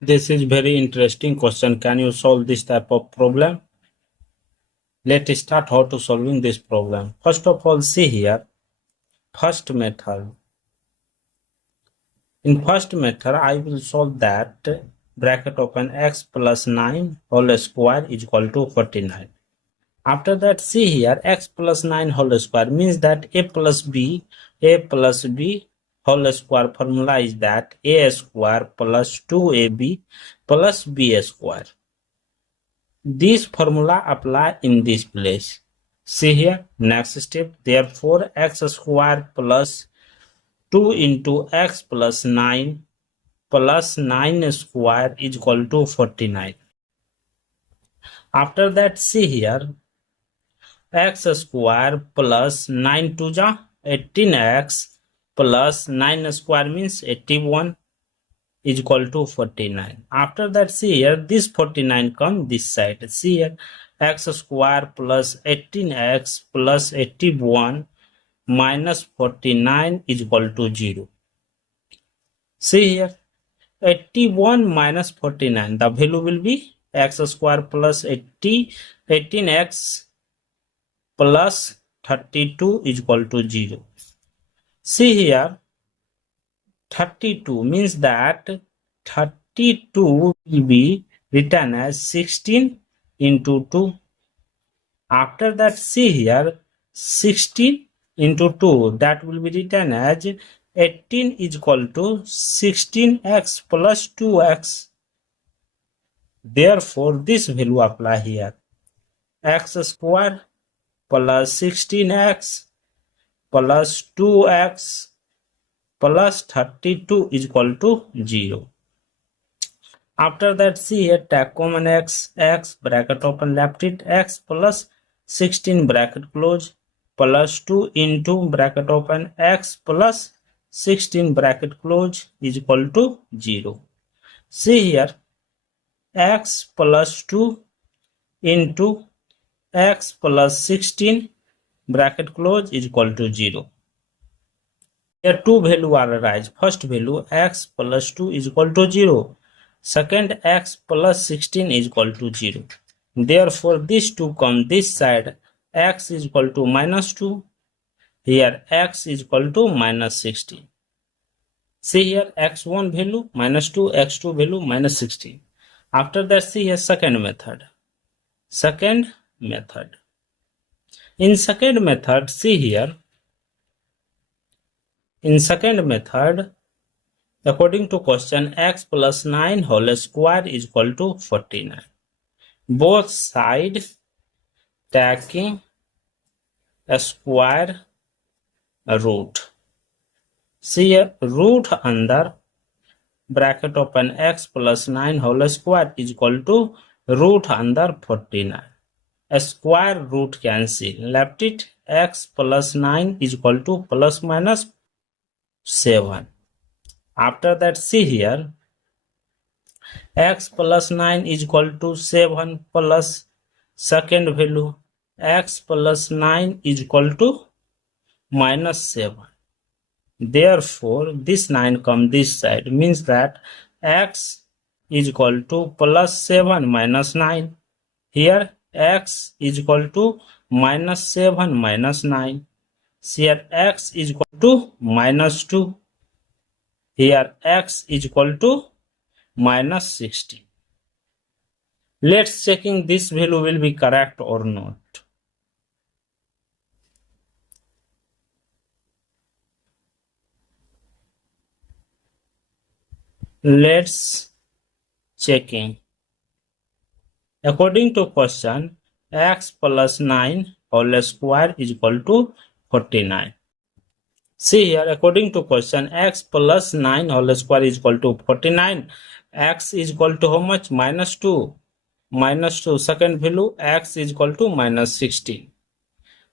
This is very interesting question. Can you solve this type of problem? Let's start how to solving this problem. First of all, see here, first method. In first method, I will solve that bracket open x plus 9 whole square is equal to 49. After that, see here, x plus 9 whole square means that a plus b whole square formula is that a square plus 2ab plus b square. This formula apply in this place. See here, next step. Therefore, x square plus 2 into x plus 9 square is equal to 49. After that, see here, x square plus 9 to the 18x plus 9 square means 81 is equal to 49. After that, see here, this 49 come this side. See here, x square plus 18x plus 81 minus 49 is equal to 0. See here, 81 minus 49, the value will be x square plus 18x plus 32 is equal to 0. See here, 32 means that 32 will be written as 16 into 2. After that, see here, 16 into 2, that will be written as 18 is equal to 16x plus 2x. Therefore, this value apply here. X square plus 16x plus 2x plus 32 is equal to 0. After that, see here, take common x bracket open left it, x plus 16 bracket close plus 2 into bracket open x plus 16 bracket close is equal to 0. See here, x plus 2 into x plus 16 bracket close is equal to 0. Here two value are arise. First value x plus 2 is equal to 0. Second x plus 16 is equal to 0. Therefore, these two come this side. X is equal to minus 2. Here x is equal to minus 16. See here, x1 value minus 2, x2 value minus 16. After that, see here second method. In second method, see here, in second method, according to question, x plus 9 whole square is equal to 49. Both sides taking a square root. See here, root under bracket open x plus 9 whole square is equal to root under 49. A square root cancel. Left it, x plus 9 is equal to plus minus 7. After that, see here, x plus 9 is equal to 7 plus second value, x plus 9 is equal to minus 7. Therefore, this 9 come this side, means that x is equal to plus 7 minus 9. Here, x is equal to minus 7 minus 9. Here, x is equal to minus 2. Here, x is equal to minus 16. Let's checking this value will be correct or not. Let's checking. According to question, x plus 9 whole square is equal to 49. See here, according to question, x plus 9 whole square is equal to 49. X is equal to how much? Minus 2. Minus 2. Second value, x is equal to minus 16.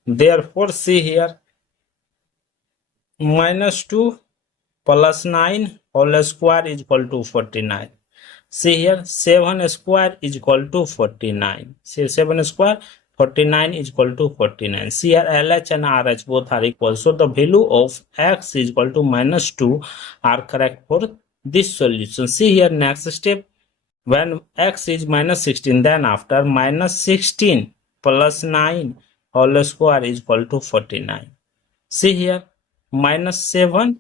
Therefore, see here, minus 2 plus 9 whole square is equal to 49. See here, 7 square is equal to 49. See, 7 square, 49 is equal to 49. See here, LH and RH both are equal. So, the value of x is equal to minus 2 are correct for this solution. See here, next step. When x is minus 16, then after minus 16 plus 9 whole square is equal to 49. See here, minus 7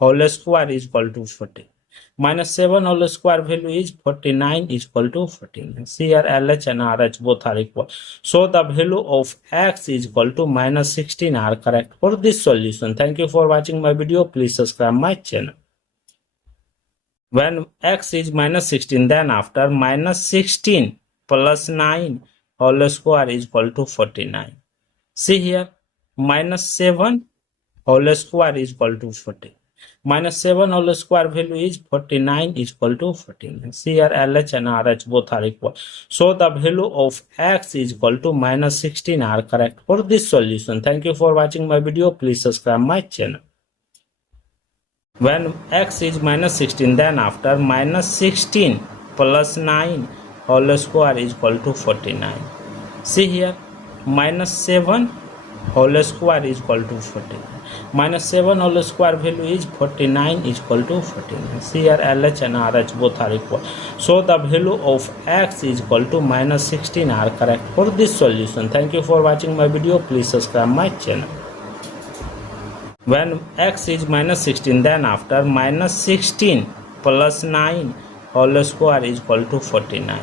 whole square is equal to 40. Minus 7 whole square value is 49 is equal to 14. See here, LH and RH both are equal. So the value of x is equal to minus 16 are correct for this solution. Thank you for watching my video. Please subscribe my channel. When x is minus 16, then after minus 16 plus 9 whole square is equal to 49. See here, minus 7 whole square is equal to 40. Minus 7 whole square value is 49 is equal to 14. See here, LH and RH both are equal. So the value of x is equal to minus 16 are correct for this solution. Thank you for watching my video. Please subscribe my channel. When x is minus 16, then after minus 16 plus 9 whole square is equal to 49. See here, minus 7 whole square is equal to 40. Minus 7 whole square value is 49 is equal to 14. See here, LH and RH both are equal. So the value of x is equal to minus 16 are correct for this solution. Thank you for watching my video. Please subscribe my channel. When x is minus 16, then after minus 16 plus 9 whole square is equal to 49.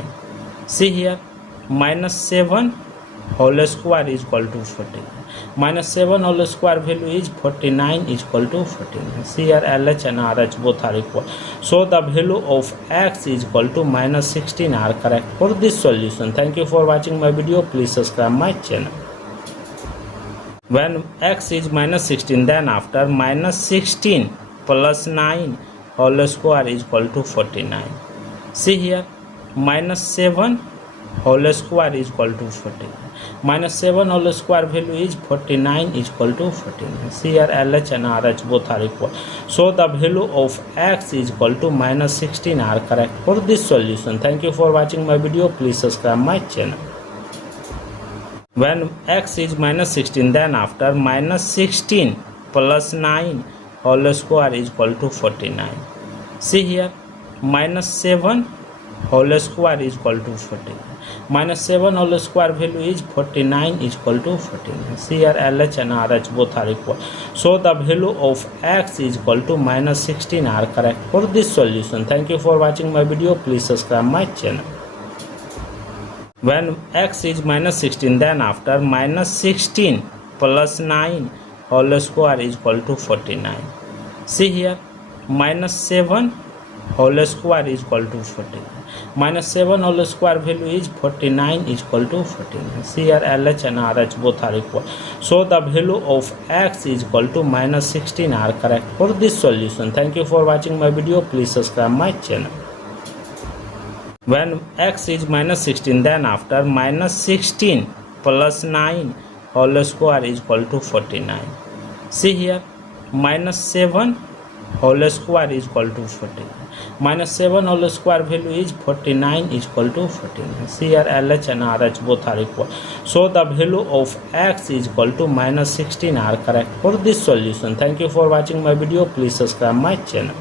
See here, minus 7 whole square is equal to 40. Minus 7 whole square value is 49 is equal to 14. See here, LH and RH both are equal. So the value of x is equal to minus 16 are correct for this solution. Thank you for watching my video. Please subscribe my channel. When x is minus 16, then after minus 16 plus 9 whole square is equal to 49. See here, minus 7 whole square is equal to 40. Minus 7 whole square value is 49 is equal to 14. See here, LH and RH both are equal. So the value of x is equal to minus 16 are correct for this solution. Thank you for watching my video. Please subscribe my channel. When x is minus 16, then after minus 16 plus 9 whole square is equal to 49. See here, minus 7 whole square is equal to 40. Minus 7 whole square value is 49 is equal to 14. See here, LH and RH both are equal. So the value of x is equal to minus 16 are correct for this solution. Thank you for watching my video. Please subscribe my channel. When x is minus 16, then after minus 16 plus 9 whole square is equal to 49. See here, minus 7 whole square is equal to 40. Minus 7 whole square value is 49 is equal to 14. See here, LH and RH both are equal. So the value of x is equal to minus 16 are correct for this solution. Thank you for watching my video. Please subscribe my channel. When x is minus 16, then after minus 16 plus 9 whole square is equal to 49. See here, minus 7 whole square is equal to 40. Minus 7 whole square value is 49 is equal to 14. See here, LH and RH both are equal. So the value of x is equal to minus 16 are correct for this solution. Thank you for watching my video. Please subscribe my channel.